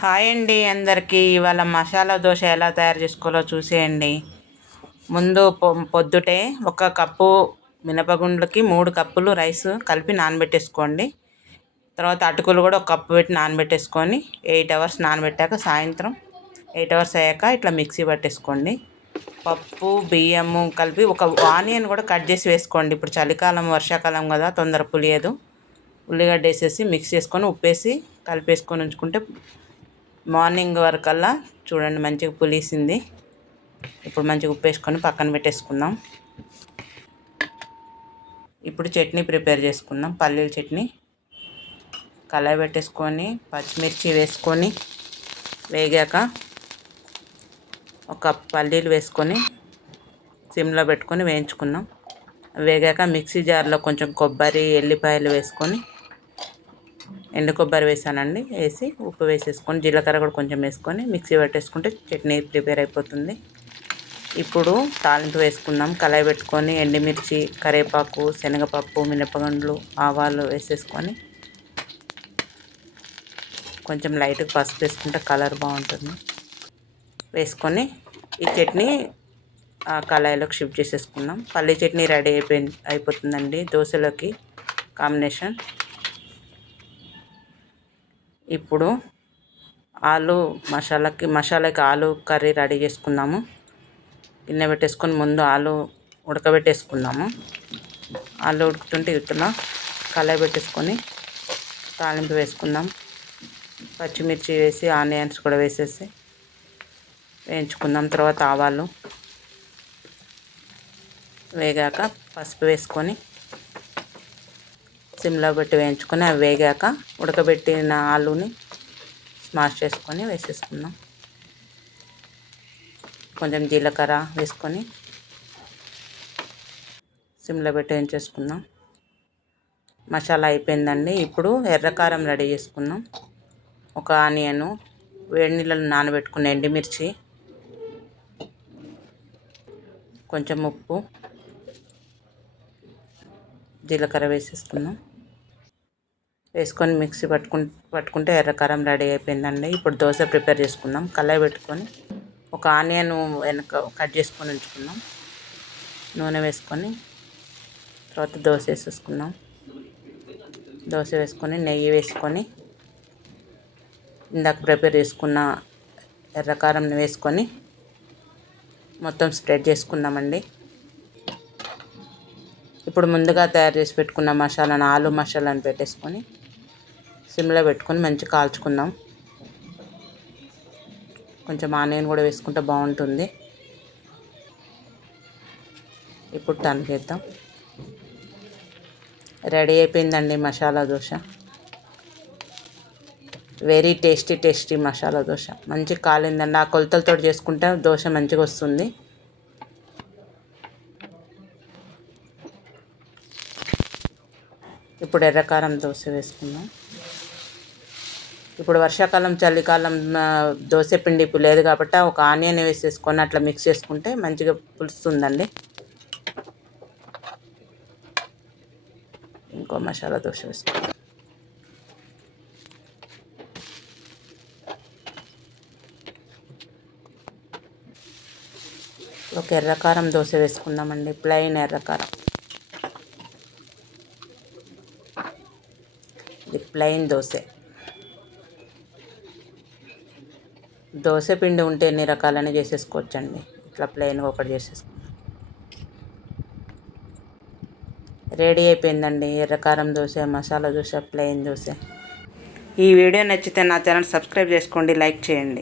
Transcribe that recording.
Hi అండి అందరికీ. ఇవాళ మసాలా దోశ ఎలా తయారు చేసుకోవాలో చూసేయండి. ముందు పొద్దుటే 1 కప్పు మినపగుండ్లకి 3 కప్పులు రైస్ కలిపి నానబెట్టేసుకోండి. తర్వాత అటుకులు కూడా 1 కప్పు పెట్టి నానబెట్టేసుకొని 8 అవర్స్ నానబెట్టాక సాయంత్రం 8 అవర్స్ అయ్యాక ఇట్లా మిక్సీ పట్టేసుకోండి. పప్పు బియ్యము కలిపి ఒక ఆనియన్ కూడా కట్ చేసి వేసుకోండి. ఇప్పుడు చలికాలం వర్షాకాలం కదా, తొందర పులియదు. ఉల్లిగడ్డ వేసేసి మిక్స్ చేసుకొని ఉప్పేసి కలిపేసుకొని ఉంచుకుంటే మార్నింగ్ వరకల్లా చూడండి మంచిగా పులిసింది. ఇప్పుడు మంచిగా ఉప్పేసుకొని పక్కన పెట్టేసుకుందాం. ఇప్పుడు చట్నీ ప్రిపేర్ చేసుకుందాం. పల్లీల చట్నీ కళాయి పెట్టేసుకొని పచ్చిమిర్చి వేసుకొని వేగాక 1 కప్ పల్లీలు వేసుకొని సిమ్లో పెట్టుకొని వేయించుకుందాం. వేగాక మిక్సీ జార్లో కొంచెం కొబ్బరి ఎల్లిపాయలు వేసుకొని, ఎండు కొబ్బరి వేసానండి, వేసి ఉప్పు వేసేసుకొని జీలకర్ర కూడా కొంచెం వేసుకొని మిక్సీ పట్టేసుకుంటే చట్నీ ప్రిపేర్ అయిపోతుంది. ఇప్పుడు తాలింపు వేసుకుందాం. కళాయి పెట్టుకొని ఎండుమిర్చి, కరివేపాకు, శనగపప్పు, మినపగుండ్లు, ఆవాలు వేసేసుకొని కొంచెం లైట్గా పసుపు వేసుకుంటే కలర్ బాగుంటుంది. వేసుకొని ఈ చట్నీ కళాయిలోకి షిఫ్ట్ చేసేసుకుందాం. పల్లీ చట్నీ రెడీ అయిపోతుందండి దోశలోకి కాంబినేషన్. ఇప్పుడు మసాలాకి ఆలు కర్రీ రెడీ చేసుకుందాము. గిన్నె పెట్టేసుకొని ముందు ఆలు ఉడకబెట్టేసుకుందాము. ఆలు ఉడుకుతుంటే ఇట్లా కళాయి పెట్టేసుకొని తాలింపు వేసుకుందాం. పచ్చిమిర్చి వేసి ఆనియన్స్ కూడా వేసేసి వేయించుకుందాం. తర్వాత ఆవాలు వేగాక పసుపు వేసుకొని సిమ్లో పెట్టి వేయించుకొని అవి వేగాక ఉడకబెట్టిన ఆలుని స్మాష్ చేసుకొని వేసేసుకుందాం. కొంచెం జీలకర్ర వేసుకొని సిమ్లో పెట్టి వేయించేసుకుందాం. మసాలా అయిపోయిందండి. ఇప్పుడు ఎర్రకారం రెడీ చేసుకుందాం. 1 ఆనియను, వేడి నీళ్ళలో నానబెట్టుకున్న ఎండుమిర్చి, కొంచెం ఉప్పు, జీలకర్ర వేసేసుకుందాం. వేసుకొని మిక్సీ పట్టుకుంటే ఎర్రకారం రెడీ అయిపోయిందండి. ఇప్పుడు దోశ ప్రిపేర్ చేసుకుందాం. కళాయి పెట్టుకొని 1 ఆనియన్ వెనక కట్ చేసుకొని ఉంచుకుందాం. నూనె వేసుకొని తర్వాత దోశ వేసేసుకుందాం. దోశ వేసుకొని నెయ్యి వేసుకొని ఇందాక ప్రిపేర్ చేసుకున్న ఎర్రకారం వేసుకొని మొత్తం స్ప్రెడ్ చేసుకుందామండి. ఇప్పుడు ముందుగా తయారు చేసి పెట్టుకున్న ఆలు మసాలాను పెట్టేసుకొని సిమ్లో పెట్టుకొని మంచిగా కాల్చుకుందాం. కొంచెం ఆనియన్ కూడా వేసుకుంటే బాగుంటుంది. ఇప్పుడు తనికేద్దాం. రెడీ అయిపోయిందండి మసాలా దోశ. Very tasty masala dosa. మంచిగా కాలిందండి. ఆ కొలతలతో చేసుకుంటే దోశ మంచిగా వస్తుంది. ఇప్పుడు ఎర్రకారం దోశ వేసుకుందాం. ఇప్పుడు వర్షాకాలం చలికాలం దోశ పిండి ఇప్పుడు లేదు కాబట్టి 1 ఆనియన్ వేసేసుకొని అట్లా మిక్స్ చేసుకుంటే మంచిగా పులుస్తుందండి. ఇంకో మసాలా దోశ వేసుకుందాం. ఒక ఎర్రకారం దోశ వేసుకుందామండి. ప్లెయిన్ ఎర్రకారం. ఇది ప్లెయిన్ దోశ పిండి ఉంటే ఎన్ని రకాలని చేసేసుకోవచ్చండి. ఇట్లా ప్లెయిన్గా ఒకటి చేసేసుకుందాం. రెడీ అయిపోయిందండి ఎర్రకారం దోశ, మసాలా దోశ, ప్లెయిన్ దోశ. ఈ వీడియో నచ్చితే నా ఛానల్ సబ్స్క్రైబ్ చేసుకోండి, లైక్ చేయండి.